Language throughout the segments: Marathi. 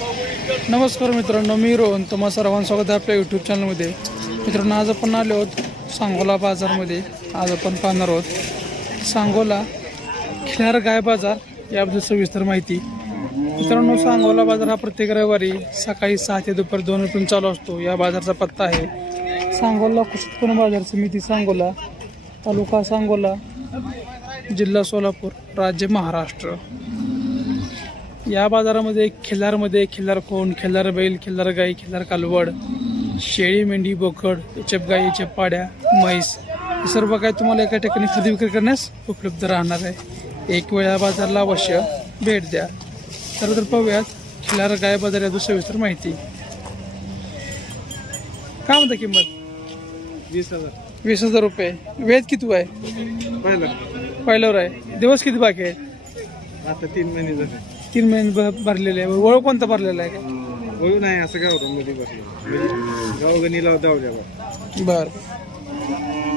नमस्कार मित्रांनो मी रोहन. तुम्हा सर्वांचं स्वागत आहे आपल्या यूट्यूब चॅनलमध्ये मित्रांनो आज आपण आलो आहोत सांगोला बाजारमध्ये. आज आपण पाहणार आहोत सांगोला खिलार गाय बाजार याबद्दल सविस्तर माहिती. मित्रांनो सांगोला बाजार हा प्रत्येक रविवारी सकाळी सहा ते दुपारी दोन रुपये चालू असतो. या बाजारचा पत्ता आहे सांगोला कृषी बाजार समिती सांगोला तालुका सांगोला जिल्हा सोलापूर राज्य महाराष्ट्र. या बाजारामध्ये खिल्लारमध्ये खिल्लार खोंड खिल्लार बैल खिल्लार गाई खिल्लार कालवड शेळी मेंढी बोकड इचप गाई इचप पाड्या म्हैस हे सर्व काय तुम्हाला एका ठिकाणी खरेदी विक्री करण्यास उपलब्ध राहणार आहे. एक वेळा बाजारला अवश्य भेट द्या. तर तर पाहूयात खिल्लार गाय बाजार याची सविस्तर माहिती. काय म्हणता किंमत? वीस हजार. वीस हजार रुपये. वेद किती आहे पहिलं. पहिल्यावर आहे. दिवस किती बाकी आहे? आता तीन महिने झाले. तीन महिने भ- भरलेले आहे. वळ कोणता भरलेला आहे? का वळू नाही असं गावमध्ये बसलो गावगणीला धावल्या बा. बर.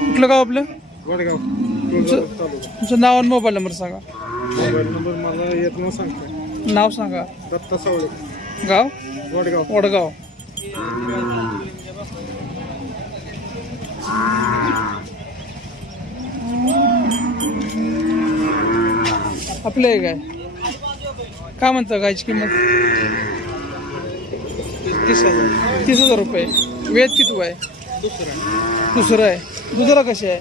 कुठलं गाव आपलं? वडगाव. तुळजापूर तालुका. तुमचं नाव आणि मोबाईल नंबर सांगा. मोबाईल नंबर मला येत न सांगता. नाव सांगा. दत्ता सावळे. गाव? वडगाव. वडगाव. आपलं आहे काय? काय म्हणतं गायची किंमत? तीस हजार. तीस हजार रुपये. वेद किती आहे? दुसरा दुसरं आहे. दुधाला कशी आहे?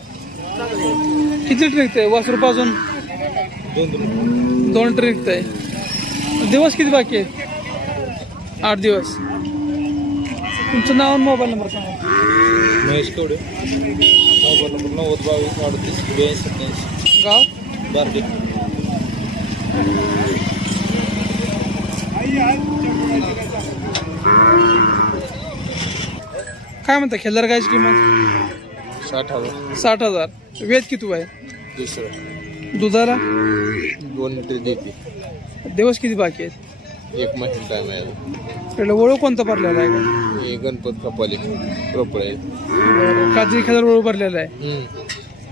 किती लिटर निघतंय? दोन रुपये दोन लिटर निघतंय. दिवस किती बाकी आहेत? आठ दिवस. तुमचं नाव आणि मोबाईल नंबर सांगा. महेश कवडे. मोबाईल नंबर नव्वद बावीस अडतीस ब्याऐंशी गाव? बारडे. काय म्हणता खेळदार गायची किंमत? साठ हजार. साठ हजार. वेद किती आहे दुसरं. दुधाला? दोन लिटर देते दिवस किती बाकी आहेत? एक महिना टाइम आहे वळू कोणता भरलेला आहे? का हे गणपत कपाली रोपड आहे. काजळी खेळार वळू भरलेला आहे.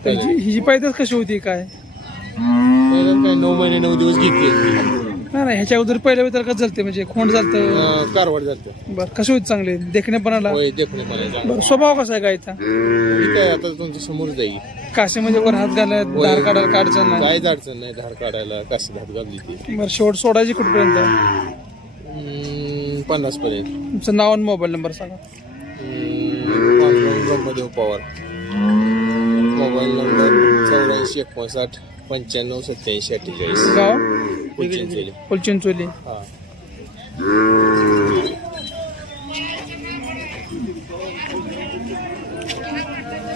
तर हिची हिची पायदास कशी होती काय? काय नऊ महिने नऊ दिवस घेतले नाही नाही ह्याच्या अगोदर पहिल्या वेळी कसं झालं म्हणजे खोंड झालं कारवाड जातं बरं कशी होती चांगली? देखणेपणाला? होय मला बरं स्वभाव कसा आहे गायचा ठीक आहे आता तुमच्यासमोर जाईल काशीमध्ये वर हात घालत. धार काढायला काढचं नाही? काहीच अडचण नाही धार काढायला कशी धार घालली ती. बरं शेवट सोडायची कुठपर्यंत? हम्म, पन्नास पर्यंत तुमचं नाव आणि मोबाईल नंबर सांगा. ब्रह्मदेव पवार. मोबाईल नंबर चौऱ्याऐंशी एकोणसाठ पंच्याण्णव सत्याऐंशी अठ्ठेचाळीस. गाव?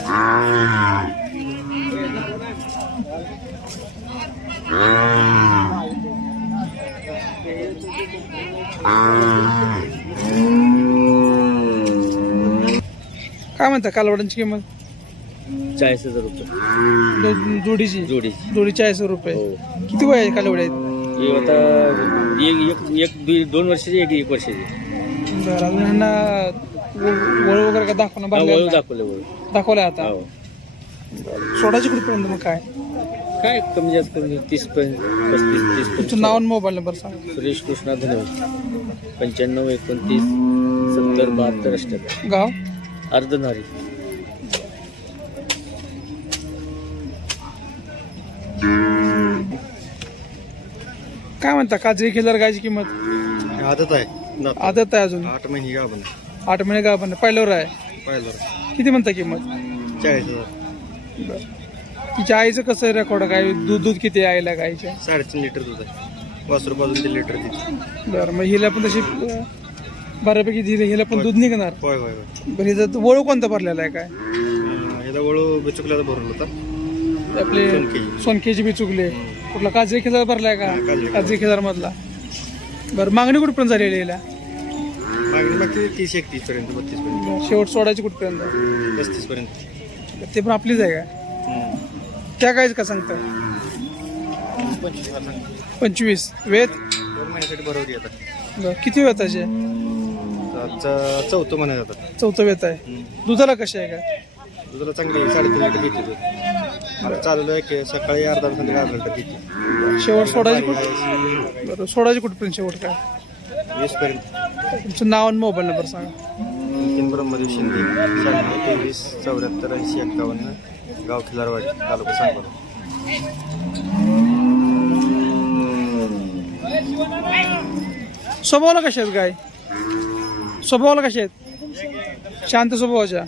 हा. काय म्हणता कालवडांची किंमत? चाळीस हजार रुपये. दो- जोडीची. जोडीची. जोडी चाळीस रुपये. हो. किती वय आहे कालवड आहेत? हे आता एक एक एक दीड- दोन वर्षाची एक एक वर्षाची? बरं अजून ह्यांना व- वळ वगैरे का दाखवणं वळू भरलेलं दाखवले वळू. दाखवलं आता? हो. सोडायची कुठपर्यंत मग काय? काय कमी जास्त कमी तीस पर्यंत पस्तीस तीस तुमचं पर्यंत नाव आणि मोबाईल नंबर सांगा. सुरेश कृष्णा धनवे पंच्याण्णव एकोणतीस सत्तर बहात्तर अठ्ठ्याहत्तर. गाव? अर्धनारी म्हणता? काजळी खेळदार गायची किंमत? आदत आहे. आदत आहे अजून? आठ महिने गाभण आठ महिने गाव पण पहिल्यावर आहे? पाहिलं किती म्हणता किंमत? चाळीस हजार. बरं. तिच्या आईचं कसं आहे रेकॉर्ड काय दूध दूध किती आहे आईला गायच्या साडेतीन लिटर दूध आहे. बाजून तीन लिटर देते बरं मग हिला पण तशी अं, बऱ्यापैकी दिली हिला पण दूध निघणार? होय होय होय. बरं हिचं वळू कोणता भरलेला आहे काय? याला वळू बेचुकल्याचा भरून होता. आपले सोनकी. सोनकेची बी चुकले कुठला? काजळी खेळदार भरलाय का? काजळी खेळदार मधला. बरं मागणी कुठपर्यंत झालेली आहे तीस एकतीस पर्यंत बत्तीस पर्यंत. बरं, शेवट सोडायची कुठपर्यंत? पस्तीस पर्यंत. ते पण आपलीच आहे का? त्या कायच का सांगता? पंचवीस सांगतो. पंचवीस. दोन महिन्यासाठी भरवली आता. बरं किती वेळ त्याचे आजचा चौथं महिना जातात चौथं वेत आहे. दुधाला कशी आहे काय? दुधाला चांगली साडेतीन लिटर घेते दूध चालू आहे की सकाळी अर्धा संध्याकाळी अर्धा घेते शेवट सोडायची कुठ? बरं सोडायची कुठपर्यंत शेवट काय? वीस पर्यंत तुमचं नाव आणि मोबाईल नंबर सांगा. नितीन ब्रह्मदेव शिंदे शहाण्णव तेवीस चौऱ्याहत्तर ऐंशी एक्कावन्न गाव खिलारवाडी तालुका सांगोला. स्वभावाला कशा आहेत गाय? स्वभावाला कशा आहेत? शांत स्वभावाच्या?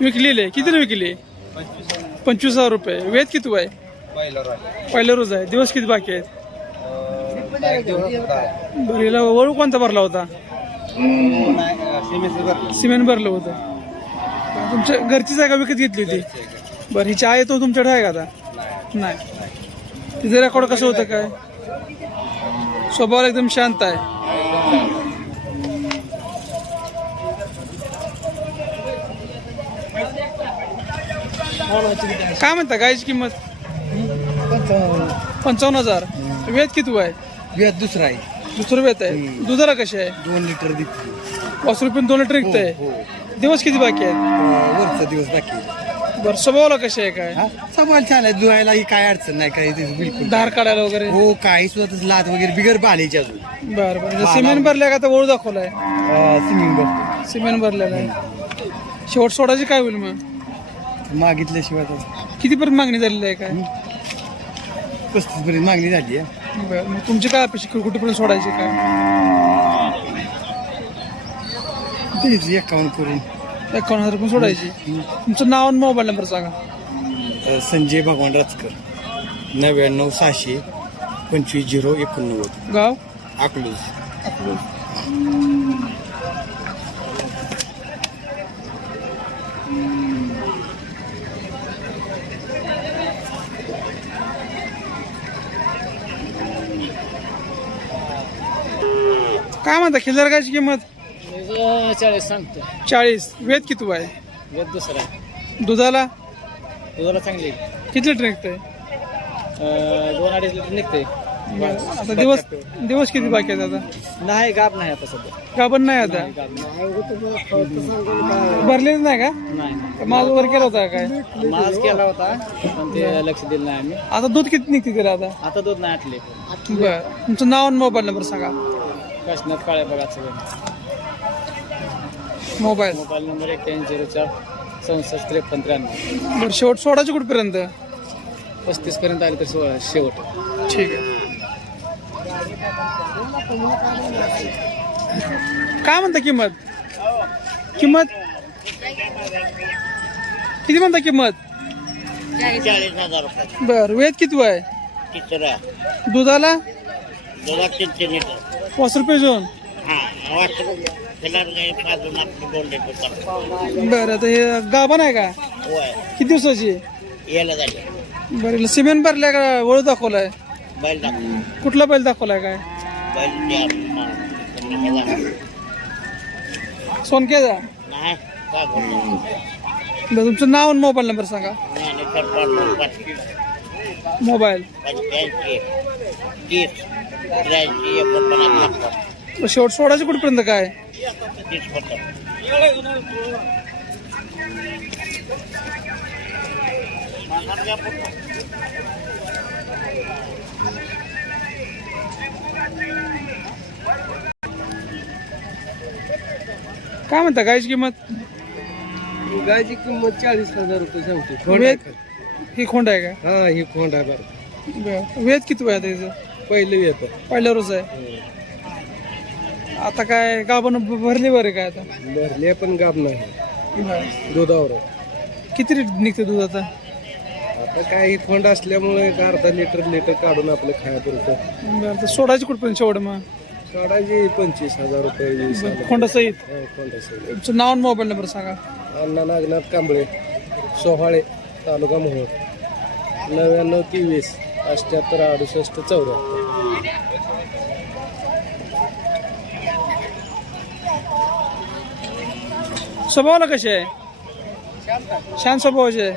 विकलेले हो विकलेले कितीला विकली पंचवीस हजार रुपये. वेद किती आहे पहिला रोज आहे. दिवस किती बाकी आहेत? बरं हिला वळू कोणता भरला होता? सिमेंट भरलं होतं. तुमच्या घरचीच आहे का विकत घेतली होती? बरं हिची आहे तो तुमच्याकडे आहे का आता? नाही. तिचं रेकॉर्ड कसं होतं काय? स्वभाव एकदम शांत आहे. काय म्हणता गायची किंमत? पंचावन्न हजार. वेद किती आहे? व्याज दुसरा आहे. दुसरं वेत आहे. दुधाला कशी आहे? दोन लिटर पाच रुपये दोन लिटर विकत आहे हो. दिवस किती बाकी आहेत वरचा दिवस बाकी बरं स्वभावाला कशी आहे काय? सवाल छान आहे. धुवायला ही काय अडचण नाही काही ते बिलकुल. धार काढायला वगैरे? हो काही स्वतःच लात वगैरे बिगर बालीची अजून. बरं बरं. सिमेंट भरल्या का? तर ओळू दाखवलाय. सिमेंट भरलेला आहे. शेवट सोडायची काय होईल मग? मागितल्याशिवाय तर कितीपर्यंत मागणी झालेली आहे काय? पस्तीस पर्यंत मागणी झाली आहे. बरं मग तुमची काय अपेक्षा? कुठेपर्यंत सोडायची काय? तेच एकावन्न करून. एकावन्न हजार पण सोडायची. तुमचं नाव आणि मोबाईल नंबर सांगा. अ, संजय भगवान राजकर. नव्याण्णव सहाशे पंचवीस झिरो एकोणनव्वद. गाव? अकलूज. काय म्हणता खिल्लार गायची किंमत? चाळीस सांगतो. चाळीस. वेद किती आहे वेद दुसरा. दुधाला? दुधाला चांगली. किती लिटर निघतंय? दोन अडीच लिटर निघते आता दिवस दिवस किती बाकी आहेत आता? नाही गाप नाही आता सध्या. का पण नाही आता भरलेच नाही का? नाही माझ वर केला होता काय? माज केला होता पण ते लक्ष दिलं नाही आम्ही. आता दूध किती निघते तिला आता? आता दूध नाही आटले. बर. तुमचं नाव आणि मोबाईल नंबर सांगा. काशनाथ काळ्या बघा सगळं. मोबाईल. मोबाईल नंबर एक्क्याऐंशी झिरो चार चौसष्ट त्रेपन्न त्र्याण्णव. बरं शेवट सोडायची कुठपर्यंत? पस्तीस पर्यंत आले तर सोळा शेवट. ठीक आहे. काय म्हणता किंमत? किंमत? किती म्हणता किंमत? चाळीस हजार रुपये. बर वेद किती आहे दुधाला? दोघा तीन तीन लिटर. पाच रुपये हा करतो बरं आता हे गाभण आहे का? किती दिवसाची? यायला झाले बरं सिमेंट भरलाय का? वळू दाखवलाय. बैल दाखव. कुठला बैल दाखवलाय काय? बैल. सोनकेचा नाही काय बोलतो बरं तुमचं नाव आणि मोबाईल नंबर सांगा. मोबाईल. तीस. त्र्याऐंशी एकोणपन्नास शेवट सोडायचं कुठपर्यंत काय? तीस काय म्हणता गायची किंमत? गायची किंमत चाळीस हजार रुपये सांगतो वेद? ही खोंड आहे का? हा ही खोंड आहे बरं. वेद किती आहे त्याचं पहिलं येतं पहिल्या रोज आहे. आता काय गाभण भरली बरे काय आता? भरले पण गाब नाही. दुधावर. किती लिटर निघते दूध आता? आता काय ही खोंड असल्यामुळे एक अर्धा लिटर लिटर काढून आपलं खायापुरतं बरं तर सोडायची कुठपर्यंत शेवट मग? काढायची पंचवीस हजार रुपये वीस हजार. खोंडासहित? हा, खोंडासहित. तुमचं नाव आणि मोबाईल नंबर सांगा. अण्णा नागनाथ कांबळे सोहाळे तालुका मोहोळ. नव्याण्णव तेवीस अठ्याहत्तर अडुसष्ट चौऱ्याहत्तर. स्वभावाला कसे? आहे शांत स्वभावाचे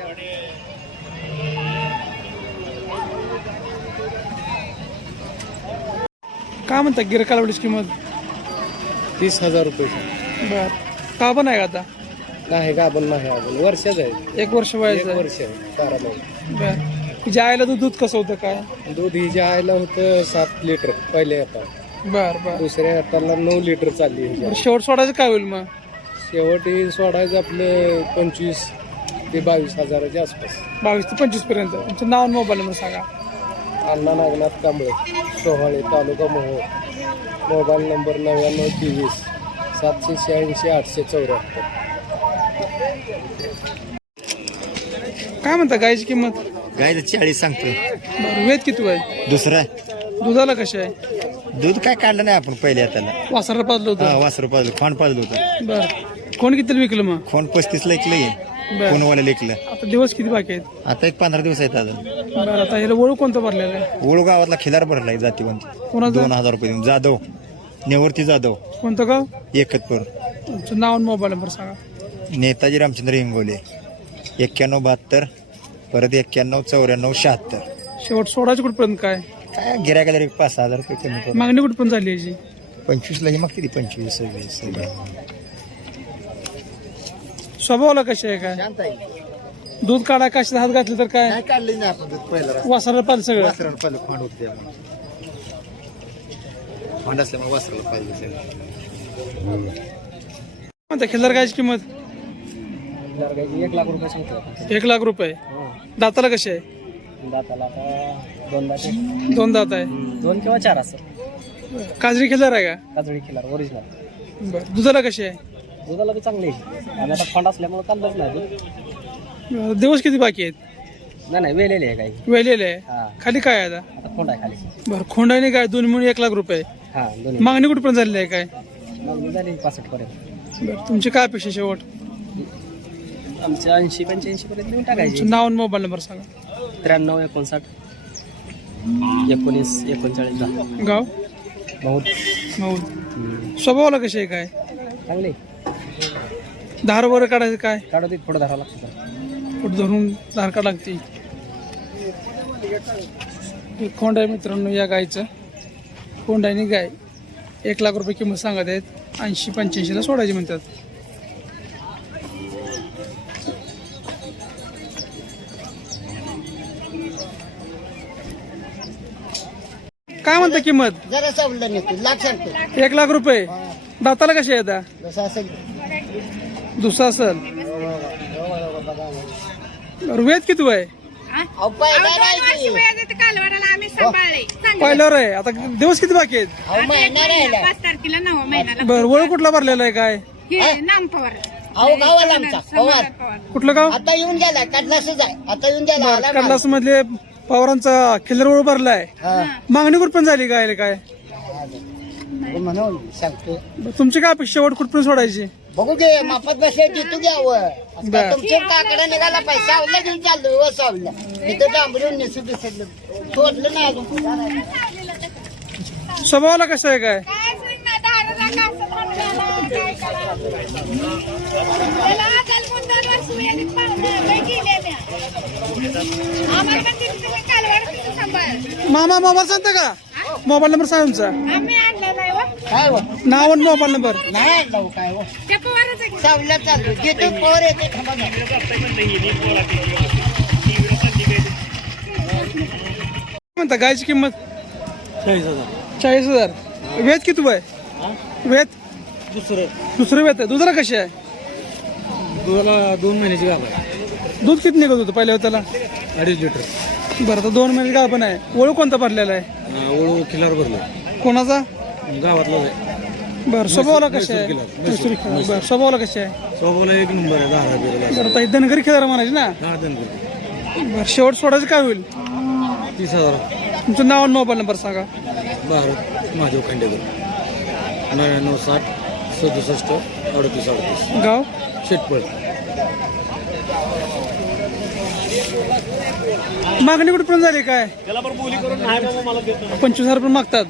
काय म्हणता गिर कालवडीची किंमत? तीस हजार रुपये. बर. का पण आहे का आता? नाही का पण नाही अजून. वर्षाच आहे. एक वर्ष वयाचं वर्ष आहे, बारा महिने. आईला दूध दूध कसं होतं काय? दूध हिच्या आयला होतं सात लिटर पहिल्या आता. बर बर. दुसऱ्या हाताला नऊ लिटर चालली शेवट सोडायचं काय होईल मग? शेवट हे सोडायचं आपलं पंचवीस ते बावीस हजाराच्या आसपास. बावीस ते पंचवीसपर्यंत. तुमचं नाव आणि मोबाईल नंबर सांगा. अण्णा नागनाथ कांबळे सोहाळे तालुका मोहोळ. मोबाईल नंबर नव्याण्णव तेवीस सातशे शहाऐंशी आठशे चौऱ्याहत्तर. काय म्हणता गायची किंमत? गायचं चाळीस सांगतो बरं वेद किती आहे दुसरा? दुधाला कशी आहे? दूध काय काढलं नाही आपण पहिले हाताला वासराला पाजलं हा होतं वासरू पाजलं खोंड पाजलं होतं. बरं. कोण किती विकलं मग? खोंड पस्तीसला ऐकलं बरं. कोणवाला लेकलं आता दिवस किती बाकी आहेत? आता एक पंधरा दिवस आहेत अजून. बरं आता ह्याला ओळख कोणतं भरलेलं आहे? ओळू गावातला खिलार भरलाय जातीवंत. कोणाचं? दोन हजार रुपये देऊन. जाधव. नेवरती जाधव. कोणतं गाव? एकतपूर. तुमचं नाव आणि मोबाईल नंबर सांगा. नेताजी रामचंद्र हिंगोले. एक्क्याण्णव बहात्तर परत एक्क्याण्णव चौऱ्याण्णव शहात्तर. शेवट सोडायचं कुठपर्यंत काय? काय गिरायला एक पाच सहा हजार रुपये कमी मागणी कुठपर्यंत झाली याची? पंचवीसला ही मागते ती पंचवीस सव्वीस सगळं स्वभावाला कशी आहे काय? दूध काढा कशात हात घातले तर काय? काढलं नाही आपण दूध पहिला वासराला पाल सगळं? वासराला पहिलं खोंड होते त्यामुळे खोंड असल्यामुळे वासराला पाहिजे सगळं. म्हणता खिल्लार गायची किंमत? एक लाख रुपये सांगतो एक लाख रुपये. दाताला कशी आहे? दाताला आता दोन दाते दोन दात आहे. दोन किंवा चार असं. काजरी खिल्लार आहे का? काजळी खिलार ओरिजिनल बरं. दुधाला कशी आहे? दुधाला बी चांगली आहे. आणि आता फंड असल्यामुळे चाललंच नाही दूध. दिवस किती बाकी आहेत? नाही नाही वेलेली आहे काही. वेलेले आहे? हा. खाली काय आहे आता? आता फोंड आहे खाली. बरं खोंडाने काय? दोन मिळून एक लाख रुपये. हा दोन्ही. मागणी कुठपर्यंत झालेली आहे काय? मग झाली पासष्ट पर्यंत. बरं तुमची काय अपेक्षा शेवट? आमच्या ऐंशी पंच्याऐंशी पर्यंत देऊन टाकायची. तुमचं नाव आणि मोबाईल नंबर सांगा. त्र्याण्णव एकोणसाठ एकोणीस एकोणचाळीस दहा. गाव? बहुत मऊ स्वभावाला कशी आहे काय? चांगली. धार वगैरे काढायचं काय? काढू दे थोडं धरावं लागतं पुढे धरून धार काढ लागते. हे खोंड आहे मित्रांनो या गायचं खोंड आहे आणि गाय. एक लाख रुपये किंमत सांगत आहेत. ऐंशी पंच्याऐंशीला सोडायची म्हणतात. काय म्हणता किंमत? जरा सवलं नाही लाख सांगतो एक लाख रुपये. दाताला कशी आहे आता जसं असेल दुसरा बरं, वेद किती अहो पहिला आहे आता दिवस किती बाकी आहेत? पाच तारखेला महिन्याला. बरं वळ कुठला भरलेला आहे काय? हे नाम पवार. अहो गावाला आमचा पवार. समाधान पवार. कुठलं गाव? आता येऊन गेला कडलासच आहे. आता येऊन गेला आला मधले पवारांचा खिल्लर वळ भरलाय. हा. मागणी कुठपर्यंत झाली काय काय? म्हणून सांगतो. तुमची काय अपेक्षा? शेवट कुठपर्यंत सोडायची? बघू दे मापात बसले देतो घ्यावं बर. तुमच्या काकडा निघाला पैसा सावला घेऊन चाललो व सावला इथं डांबरून नेसू दिसलं सोडलं. नाही अजून. स्वभावाला कसं आहे काय? काय ना, असं करावं? मामा मोबाईल सांगता का? मोबाईल नंबर सांगा तुमचा आम्ही आणलं नाही हो. काय हो? नाव आणि मोबाईल नंबर. नाही आणलं हो काय हो? येते थांबा ना. म्हणता गायची किंमत? चाळीस हजार. वेद किती आहे वेद दुसरं. दुसरं वेद आहे. दुसरा कशी आहे? दुधाला दोन महिन्याची गाभ आहे. दूध किती निघत होतं पहिल्या त्याला अडीच लिटर. बरं तर दोन महिने गाव पण आहे ओळख कोणता भरलेला आहे? ओळू खिलार भरलं. कोणाचा? गावातलं आहे. बरं स्वभावाला कशी आहे. बरं स्वभावाला कशी आहे? सोबोला एक नंबर आहे दहा हजार बरं ताई धनगरी खेळायला म्हणायची ना? दहा दिन बरं शेवट सोडायचं काय होईल? तीस हजार. तुमचं नाव आणि मोबाईल नंबर सांगा. भारत महादेव खांडेकर. नव्याण्णव साठ सदुसष्ट अडतीस अडतीस गाव? शेटपळ. मागणी कुठपर्यंत झाली काय? पंचवीस हजार रुपये मागतात.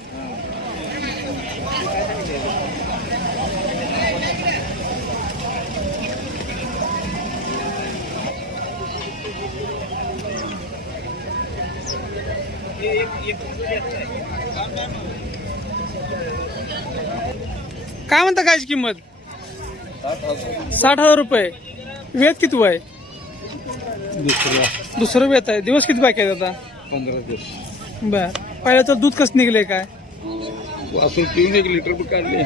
काय म्हणता गायची किंमत? साठ हजार रुपये. वेद किती आहे दुसरं. वेत आहे. दिवस किती बाकी आहेत आता? पंधरा दिवस. बर. पहिल्याचं दूध कसं निघलंय काय? वासून पिऊन एक लिटर पण काढले.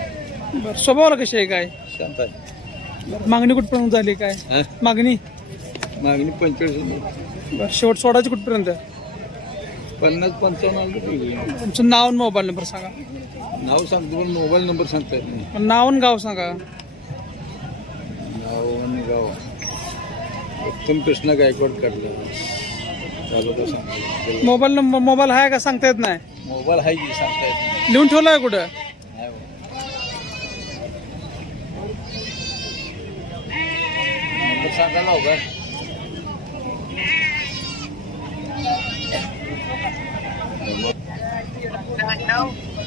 बर. स्वभावाला कशी आहे काय? शांत आहे. मागणी कुठपर्यंत झाली काय? हा? मागणी? मागणी पंचेचाळीस बरं. शेवट सोडायची कुठपर्यंत? पन्नास पंचावन्न. तुमचं नाव आणि मोबाईल नंबर सांगा. नाव सांगतो पण मोबाईल नंबर सांगता येत नाही. नाव आणि गाव सांगा. गाव उत्तम कृष्ण गायकवाड काढलं मोबाईल नंबर मोबाईल आहे का सांगता येत नाही? मोबाईल आहे की सांगता येत नाही. लिहून ठेवलाय कुठं? नाही हो. नंबर सांगायला हो का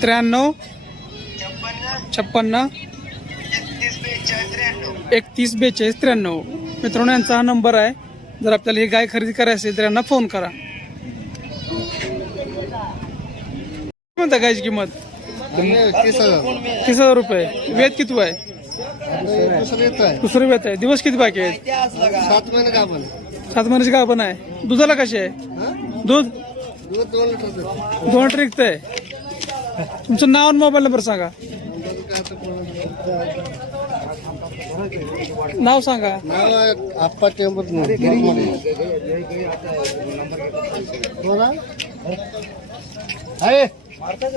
त्र्याण्णव छप्पन्न एकतीस बेचाळीस त्र्याण्णव. मित्रांनो यांचा हा नंबर आहे. जर आपल्याला ही गाय खरेदी करायची असेल तर यांना फोन करा. म्हणता गायची किंमत? तीस हजार रुपये. वेद किती आहे? दुसरं येत आहे. दुसरं वेद आहे दिवस किती बाकी आहेत? सात महिने का पण सात महिन्याची पण आहे. दुधाला कशी आहे? दूध? दूध दोन विकत आहे तुमचं नाव आणि मोबाईल नंबर सांगा. नाव सांगा. आप्पा आहे.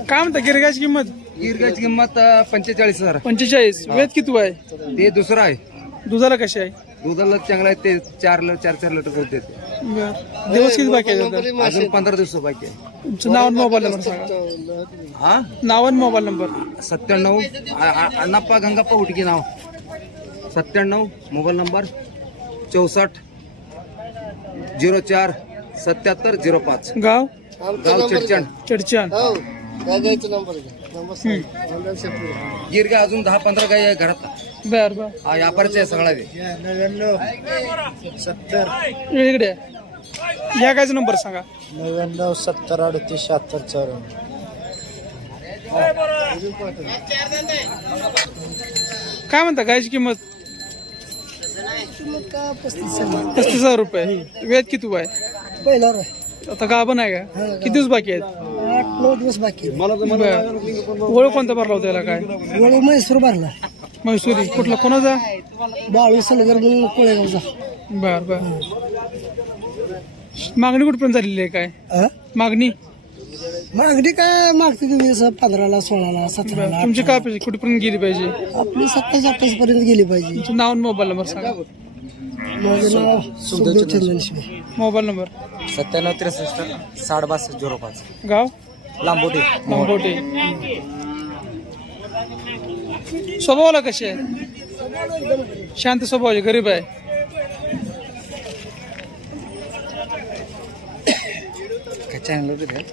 काय म्हणता गिरगाची किंमत? गिरगाची किंमत पंचेचाळीस हजार. पंचेचाळीस. वेद किती आहे ते दुसरं आहे. दुधाला कशी आहे? दुधाला चांगलं आहे ते चार चार चार लिटर दूध देते. दिवस किती बाकी आहे? अजून पंधरा दिवस बाकी आहे. तुमचं नाव आणि मोबाईल नंबर सांगा. हा? नाव आणि मोबाईल नंबर. सत्त्याण्णव आ- अण्णाप्पा गंगाप्पा उटकी नाव. सत्त्याण्णव मोबाईल नंबर चौसष्ट झिरो चार सत्याहत्तर झिरो पाच. गाव? गाव चिडचण. चडचान हो सेपरेट गिरगा अजून दहा पंधरा गाई आहे घरात. बर बर. हा व्यापारचा आहे सगळा ते नव्याण्णव सत्तर. इकडे या गायचा नंबर सांगा. नव्याण्णव सत्तर अडतीस शहात्तर चौऱ्याण्णव. काय म्हणता गायची किंमत? पस्तीस पस्तीस हजार रुपये. वेद किती आहे? पहिला आता गाभण आहे का? किती दिवस बाकी आहेत? आठ नऊ दिवस बाकी बरं. ओळख कोणता भरला होता याला काय? वेळ म्हैसूर भरला. म्हैसुरी. कुठला? कोणाचा? बावीस सलगर म्हणून कोळेगावचा. बर बर. मागणी कुठपर्यंत झालेली आहे काय? मागणी? मागणी काय मागते तुम्ही? असं पंधराला सोळाला सतराला तुमची काय पाहिजे कुठपर्यंत गेली पाहिजे? आपली सत्तावीस अठ्ठावीस पर्यंत गेली पाहिजे. तुमचं नाव आणि मोबाईल नंबर सांगा. माझं नाव सुखदेव चंदनशिवाय मोबाईल नंबर? सत्त्याण्णव त्रेसष्ट साठ बासष्ट झिरो पाच. गाव? लांबोटी. लांबोटे. स्वभावाला कसे आहे? शांत स्वभावाचे गरीब आहे. काय चांगलं